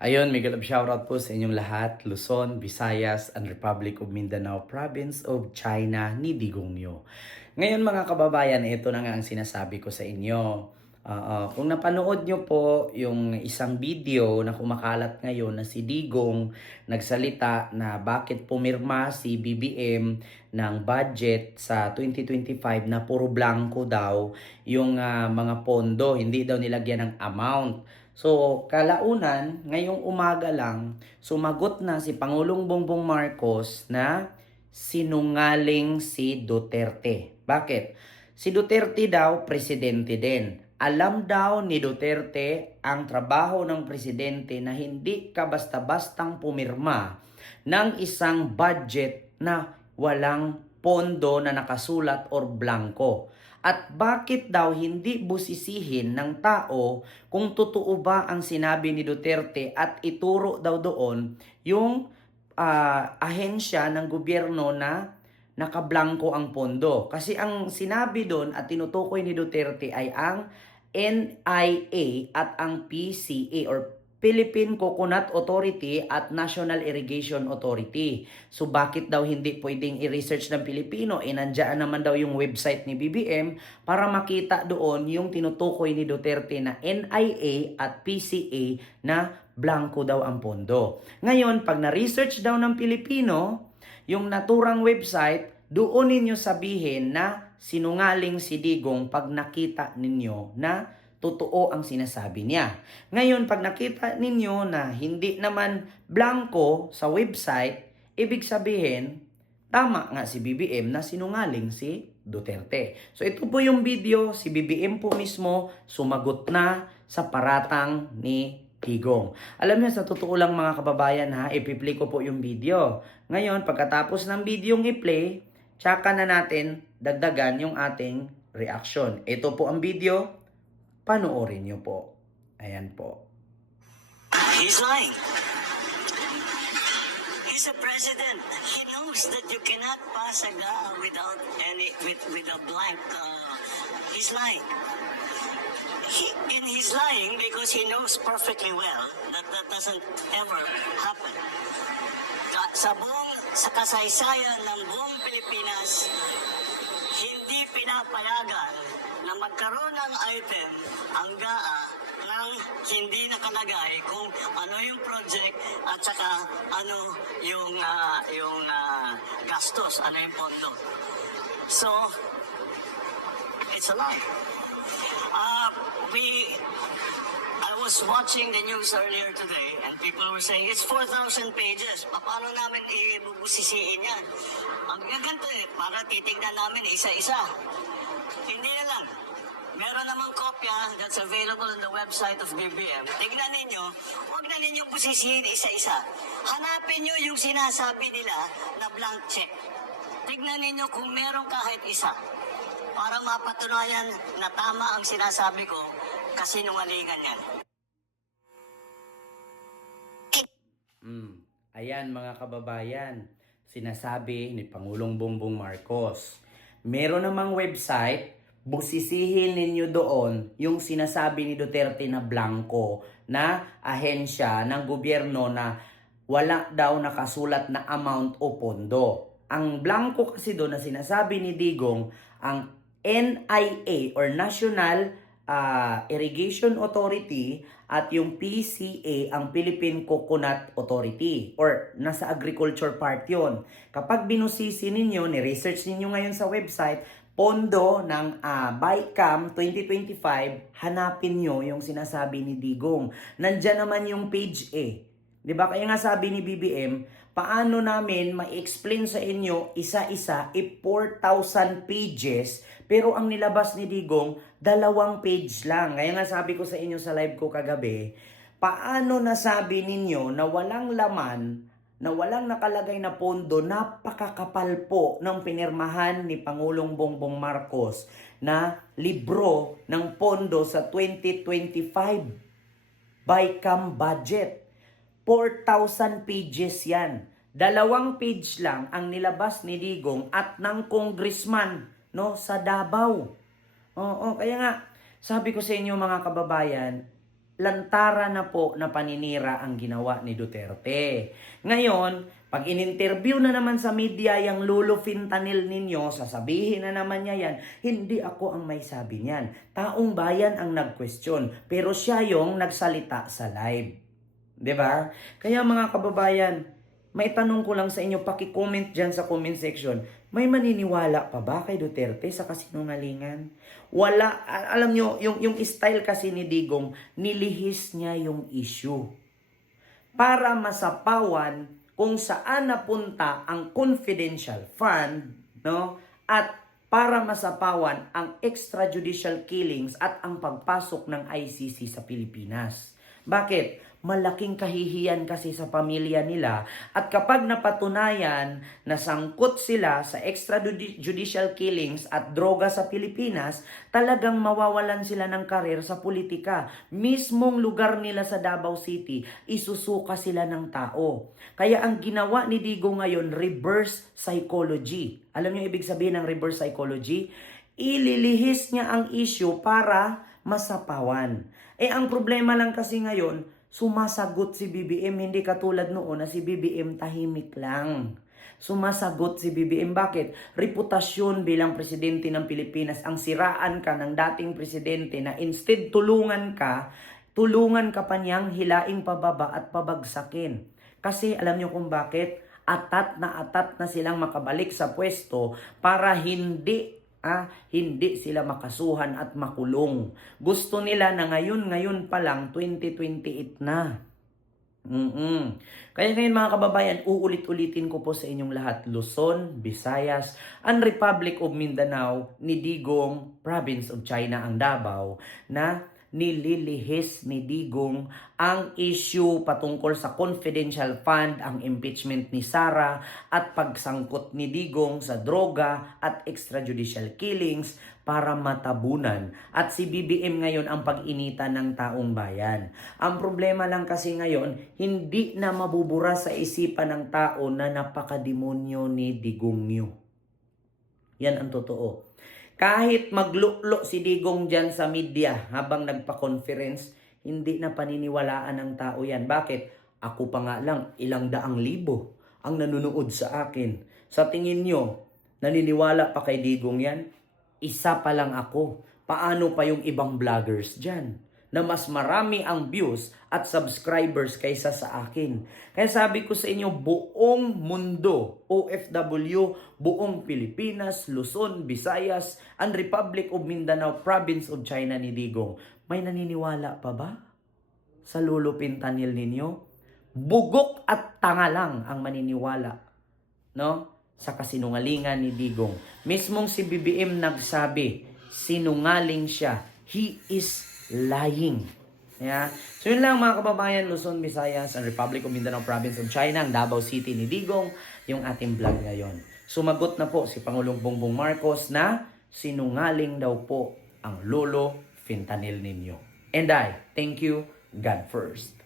Ayun, mega love shoutout po sa inyong lahat, Luzon, Visayas, and Republic of Mindanao, Province of China ni Digongyo. Ngayon mga kababayan, ito na nga ang sinasabi ko sa inyo. Kung napanood nyo po yung isang video na kumakalat ngayon na si Digong nagsalita na bakit pumirma si BBM ng budget sa 2025 na puro blanco daw yung mga pondo, hindi daw nilagyan ng amount. So, kalaunan, ngayong umaga lang, sumagot na si Pangulong Bongbong Marcos na sinungaling si Duterte. Bakit? Si Duterte daw, presidente din. Alam daw ni Duterte ang trabaho ng presidente na hindi ka basta-bastang pumirma ng isang budget na walang pondo na nakasulat or blanco. At bakit daw hindi busisihin ng tao kung totoo ba ang sinabi ni Duterte at ituro daw doon yung ahensya ng gobyerno na nakablangko ang pondo. Kasi ang sinabi doon at tinutukoy ni Duterte ay ang NIA at ang PCA or Philippine Coconut Authority at National Irrigation Authority. So bakit daw hindi pwedeng i-research ng Pilipino? Nandiyan naman daw yung website ni BBM para makita doon yung tinutukoy ni Duterte na NIA at PCA na blanco daw ang pondo. Ngayon, pag na-research daw ng Pilipino, yung naturang website, doon ninyo sabihin na sinungaling si Digong pag nakita ninyo na totoo ang sinasabi niya. Ngayon, pag nakita ninyo na hindi naman blanco sa website, ibig sabihin, tama nga si BBM na sinungaling si Duterte. So ito po yung video, si BBM po mismo sumagot na sa paratang ni Digong. Alam niyo, sa totoo lang mga kababayan ha, ipi-play ko po yung video. Ngayon, pagkatapos ng videong i-play, tsaka na natin dagdagan yung ating reaction. Ito po ang video. Panoorin nyo po. Ayan po. He's lying. He's a president. He knows that you cannot pass a law without with a blank. He's lying. He's lying because he knows perfectly well that that doesn't ever happen. Sa kasaysayan ng buong Pilipinas, hindi pinapayagan na magkaroon ng item ang GAA nang hindi nakalagay kung ano yung project at saka ano yung gastos, ano yung pondo. So, it's a lie. I was watching the news earlier today and people were saying it's 4,000 pages. Paano namin ibubusisiin yan? Ang gaganto para titignan namin isa-isa. Hindi na lang. Meron namang kopya that's available on the website of BBM. Tignan ninyo, huwag na ninyong busisihin isa-isa. Hanapin nyo yung sinasabi nila na blank check. Tignan ninyo kung meron kahit isa. Para mapatunayan na tama ang sinasabi ko, kasi nungalingan yan. Ayan mga kababayan, sinasabi ni Pangulong Bongbong Marcos. Meron namang website, busisihin ninyo doon yung sinasabi ni Duterte na blanco na ahensya ng gobyerno na wala daw nakasulat na amount o pondo. Ang blanco kasi doon na sinasabi ni Digong, ang NIA or National Irrigation Authority at yung PCA, ang Philippine Coconut Authority or nasa agriculture part yun. Kapag binusisi ninyo, ni-research ninyo ngayon sa website, pondo ng BICAM 2025, hanapin nyo yung sinasabi ni Digong. Nandyan naman yung page A. Diba? Kaya nga sabi ni BBM, paano namin ma-explain sa inyo isa-isa 4,000 pages pero ang nilabas ni Digong 2 page lang. Kaya nga sabi ko sa inyo sa live ko kagabi, paano nasabi ninyo na walang laman, na walang nakalagay na pondo, napakakapal po ng pinirmahan ni Pangulong Bongbong Marcos na libro ng pondo sa 2025 BICAM budget. 4,000 pages yan. 2 page lang ang nilabas ni Digong at ng congressman no, sa Davao. Oo, kaya nga, sabi ko sa inyo mga kababayan, lantaran na po na paninira ang ginawa ni Duterte. Ngayon, pag in-interview na naman sa media yung Lolo Fentanyl ninyo, sasabihin na naman niya yan, hindi ako ang may sabi niyan. Taong bayan ang nag-question, pero siya yung nagsalita sa live. 'Di ba? Kaya mga kababayan, may tanong ko lang sa inyo, paki-comment dyan sa comment section. May maniniwala pa ba kay Duterte sa kasinungalingan? Wala, alam nyo, yung style kasi ni Digong, nilihis niya yung issue. Para masapawan kung saan napunta ang confidential fund, no? At para masapawan ang extrajudicial killings at ang pagpasok ng ICC sa Pilipinas. Bakit? Malaking kahihiyan kasi sa pamilya nila at kapag napatunayan na sangkot sila sa extrajudicial killings at droga sa Pilipinas, talagang mawawalan sila ng karir sa politika. Mismong lugar nila sa Davao City, isusuka sila ng tao. Kaya ang ginawa ni Digong ngayon, reverse psychology. Alam niyo ibig sabihin ng reverse psychology? Ililihis niya ang issue para masapawan. Ang problema lang kasi ngayon, sumasagot si BBM, hindi katulad noon na si BBM tahimik lang. Sumasagot si BBM. Bakit? Reputasyon bilang presidente ng Pilipinas, ang siraan ka ng dating presidente na instead tulungan ka pa niyang hilaing pababa at pabagsakin. Kasi alam niyo kung bakit? Atat na silang makabalik sa pwesto para hindi sila makasuhan at makulong. Gusto nila na ngayon pa lang 2028 na. Kaya ngayon mga kababayan, uulit-ulitin ko po sa inyong lahat, Luzon, Visayas, and Republic of Mindanao ni Digong, Province of China ang Davao, na nililihis ni Digong ang issue patungkol sa confidential fund, ang impeachment ni Sara at pagsangkot ni Digong sa droga at extrajudicial killings para matabunan. At si BBM ngayon ang pag-initan ng taong bayan. Ang problema lang kasi ngayon, hindi na mabubura sa isipan ng tao na napakademonyo ni Digongyo. Yan ang totoo. Kahit maglulo si Digong dyan sa media habang nagpa-conference, hindi na paniniwalaan ng tao yan. Bakit? Ako pa nga lang, 200,000 ang nanonood sa akin. Sa tingin nyo, naniniwala pa kay Digong yan? Isa pa lang ako. Paano pa yung ibang vloggers dyan? Na mas marami ang views at subscribers kaysa sa akin. Kaya sabi ko sa inyo, buong mundo, OFW, buong Pilipinas, Luzon, Visayas, and Republic of Mindanao, Province of China ni Digong, may naniniwala pa ba sa Lolo Fentanyl ninyo? Bugok at tanga lang ang maniniwala, no? Sa kasinungalingan ni Digong. Mismong si BBM nagsabi, sinungaling siya. He is lying. Yeah. So yun lang mga kababayan, Luzon, Visayas, and Republic of Mindanao, Province of China, ang Davao City ni Digong, yung ating vlog ngayon. Sumagot na po si Pangulong Bongbong Marcos na sinungaling daw po ang Lolo Fentanyl ninyo. And I thank you, God first.